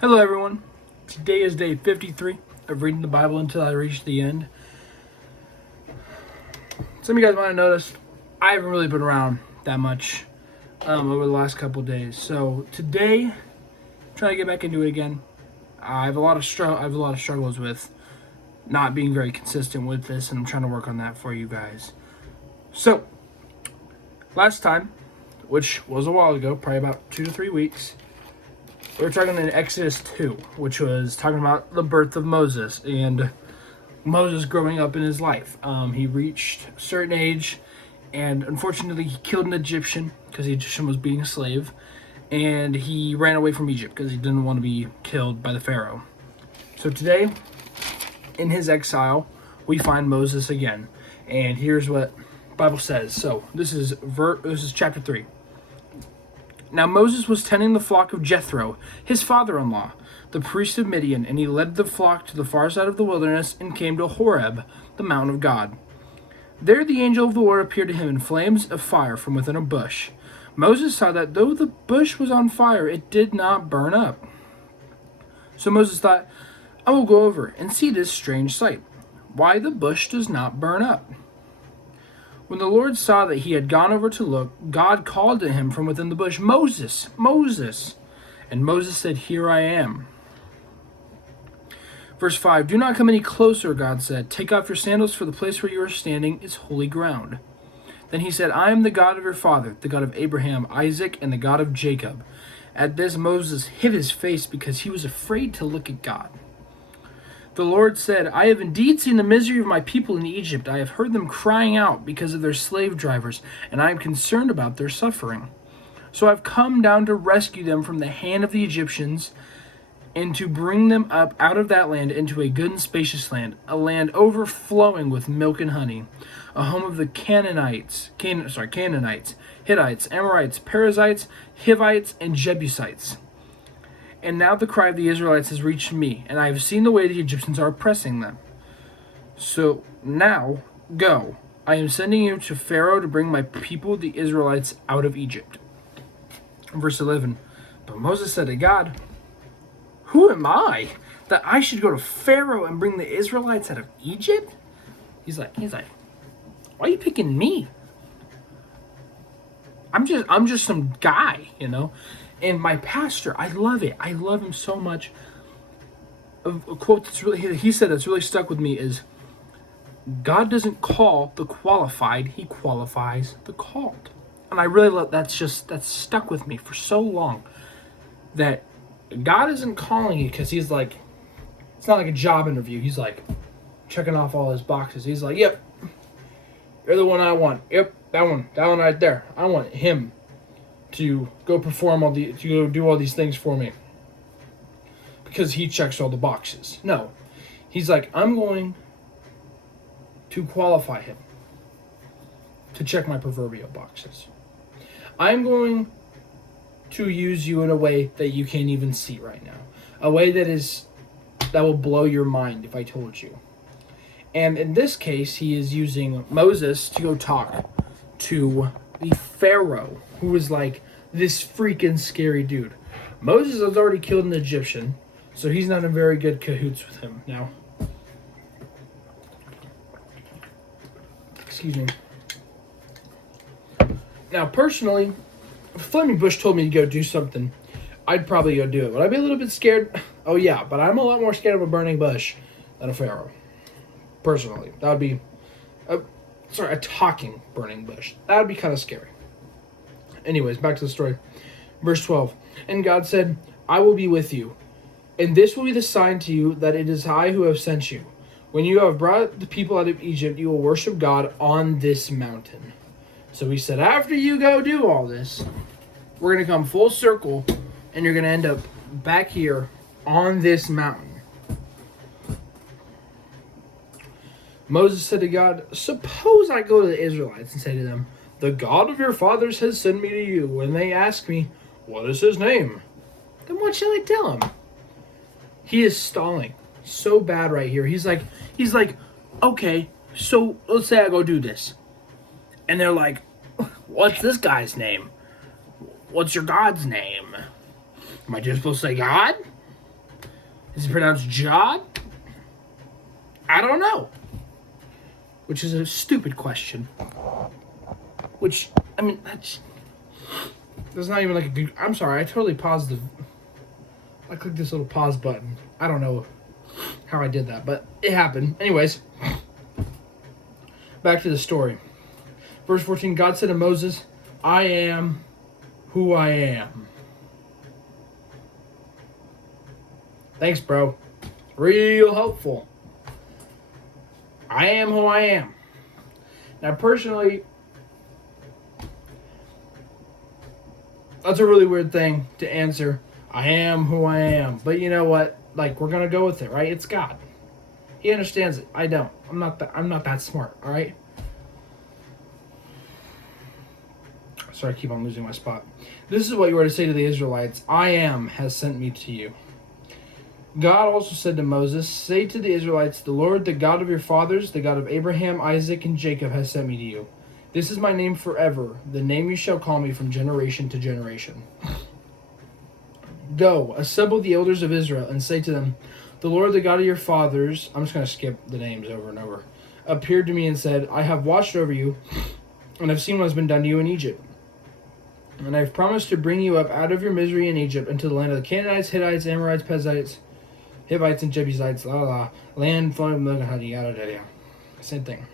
Hello, everyone. Today is day 53 of reading the Bible until I reach the end. Some of you guys might have noticed I haven't really been around that much over the last couple of days. So today, trying to get back into it again. I have a lot of struggles with not being very consistent with this, and I'm trying to work on that for you guys. So last time, which was a while ago, probably about 2 to 3 weeks, we were talking in Exodus 2, which was talking about the birth of Moses and Moses growing up in his life. He reached a certain age, and unfortunately, he killed an Egyptian because the Egyptian was being a slave, and he ran away from Egypt because he didn't want to be killed by the Pharaoh. So today, in his exile, we find Moses again, and here's what the Bible says. So this is chapter 3. Now Moses was tending the flock of Jethro, his father-in-law, the priest of Midian, and he led the flock to the far side of the wilderness and came to Horeb, the mount of God. There the angel of the Lord appeared to him in flames of fire from within a bush. Moses saw that though the bush was on fire, it did not burn up. So Moses thought, I will go over and see this strange sight, why the bush does not burn up. When the Lord saw that he had gone over to look, God called to him from within the bush, Moses, Moses. And Moses said, Here I am. Verse 5, Do not come any closer, God said. Take off your sandals, for the place where you are standing is holy ground. Then he said, I am the God of your father, the God of Abraham, Isaac, and the God of Jacob. At this Moses hid his face because he was afraid to look at God. The Lord said, I have indeed seen the misery of my people in Egypt. I have heard them crying out because of their slave drivers, and I am concerned about their suffering. So I've come down to rescue them from the hand of the Egyptians and to bring them up out of that land into a good and spacious land, a land overflowing with milk and honey, a home of the Canaanites, Hittites, Amorites, Perizzites, Hivites, and Jebusites. And now the cry of the Israelites has reached me, and I have seen the way the Egyptians are oppressing them. So now, go. I am sending you to Pharaoh to bring my people, the Israelites, out of Egypt. Verse 11, But Moses said to God, Who am I, that I should go to Pharaoh and bring the Israelites out of Egypt? He's like, why are you picking me? I'm just some guy, And my pastor, I love it. I love him so much. A quote he said that's really stuck with me is, God doesn't call the qualified, he qualifies the called. And I really love that's stuck with me for so long. That God isn't calling you because he's like, it's not like a job interview. He's like checking off all his boxes. He's like, yep, you're the one I want. Yep, that one right there. I want him to go to go do all these things for me because he checks all the boxes. No, he's like, I'm going to qualify him to check my proverbial boxes. I'm going to use you in a way that you can't even see right now, a way that will blow your mind if I told you. And in this case, he is using Moses to go talk to the Pharaoh, who was like this freaking scary dude. Moses has already killed an Egyptian, so he's not in very good cahoots with him now. Excuse me. Now, personally, if Flaming Bush told me to go do something, I'd probably go do it. Would I be a little bit scared? Oh yeah, but I'm a lot more scared of a burning bush than a Pharaoh. Personally, that would be a talking burning bush. That would be kind of scary. Anyways, back to the story. Verse 12. And God said, I will be with you, and this will be the sign to you that it is I who have sent you. When you have brought the people out of Egypt, you will worship God on this mountain. So he said, after you go do all this, we're going to come full circle, and you're going to end up back here on this mountain. Moses said to God, suppose I go to the Israelites and say to them, the God of your fathers has sent me to you. When they ask me, what is his name? Then what shall I tell him? He is stalling so bad right here. He's like, okay, so let's say I go do this. And they're like, what's this guy's name? What's your God's name? Am I just supposed to say God? Is it pronounced Jod? I don't know. Which is a stupid question. Which, I mean, that's not even like a good... I'm sorry, I totally paused I clicked this little pause button. I don't know how I did that, but it happened. Anyways, back to the story. Verse 14, God said to Moses, I am who I am. Thanks, bro. Real helpful. I am who I am. Now, personally, that's a really weird thing to answer. I am who I am. But you know what? Like, we're going to go with it, right? It's God. He understands it. I don't. I'm not that smart, all right? Sorry, I keep on losing my spot. This is what you were to say to the Israelites. I am has sent me to you. God also said to Moses, say to the Israelites, the Lord, the God of your fathers, the God of Abraham, Isaac, and Jacob has sent me to you. This is my name forever, the name you shall call me from generation to generation. Go, assemble the elders of Israel, and say to them, the Lord, the God of your fathers, I'm just going to skip the names over and over, appeared to me and said, I have watched over you, and have seen what has been done to you in Egypt. And I have promised to bring you up out of your misery in Egypt into the land of the Canaanites, Hittites, Amorites, Perizzites, Hivites, and Jebusites, land flowing with milk and honey, yada, yada, yada. Same thing.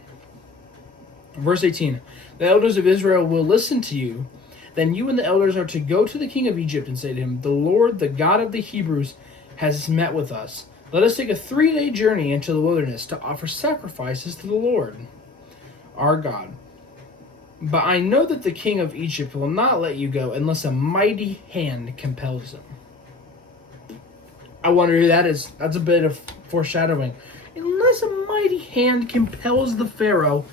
Verse 18, the elders of Israel will listen to you. Then you and the elders are to go to the king of Egypt and say to him, the Lord, the God of the Hebrews, has met with us. Let us take a 3-day journey into the wilderness to offer sacrifices to the Lord, our God. But I know that the king of Egypt will not let you go unless a mighty hand compels him. I wonder who that is. That's a bit of foreshadowing. Unless a mighty hand compels the Pharaoh,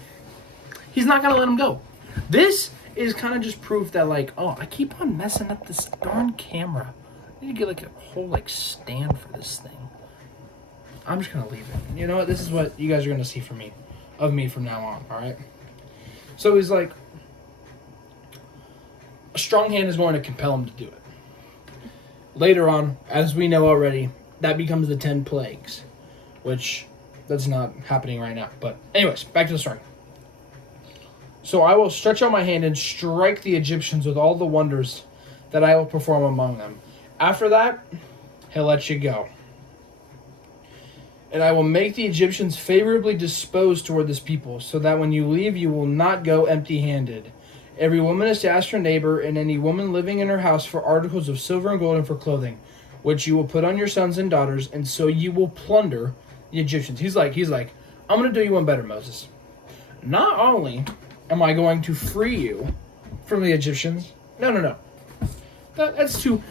he's not going to let him go. This is kind of just proof that, like, oh, I keep on messing up this darn camera. I need to get, like, a whole, like, stand for this thing. I'm just going to leave it. You know what? This is what you guys are going to see from me, of me from now on, all right? So he's like, a strong hand is going to compel him to do it. Later on, as we know already, that becomes the 10 plagues, which that's not happening right now. But anyways, back to the story. So I will stretch out my hand and strike the Egyptians with all the wonders that I will perform among them. After that, he'll let you go. And I will make the Egyptians favorably disposed toward this people, so that when you leave, you will not go empty-handed. Every woman is to ask her neighbor, and any woman living in her house for articles of silver and gold and for clothing, which you will put on your sons and daughters, and so you will plunder the Egyptians. He's like, I'm going to do you one better, Moses. Not only am I going to free you from the Egyptians, no. That's too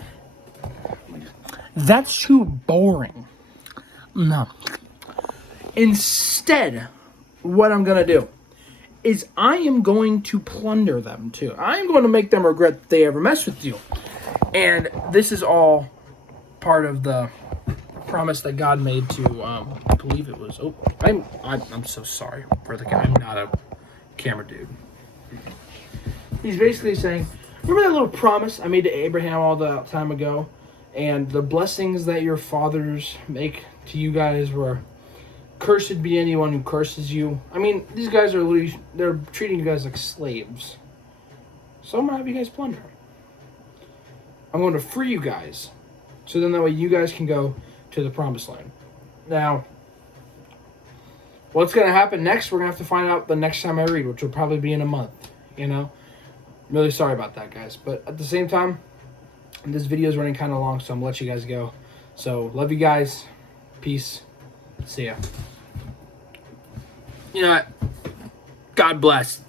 boring. No. Instead, what I'm going to do is I am going to plunder them too. I am going to make them regret that they ever messed with you. And this is all part of the promise that God made to, I believe it was, I'm so sorry for the guy. I'm not a camera dude. He's basically saying, remember that little promise I made to Abraham all the time ago? And the blessings that your fathers make to you guys were, cursed be anyone who curses you. I mean, these guys are literally, they're treating you guys like slaves. So I'm going to have you guys plunder. I'm going to free you guys. So then that way you guys can go to the promised land. Now, what's going to happen next, we're going to have to find out the next time I read, which will probably be in a month. You know? I'm really sorry about that, guys. But at the same time, this video is running kind of long, so I'm going to let you guys go. So, love you guys. Peace. See ya. You know what? God bless.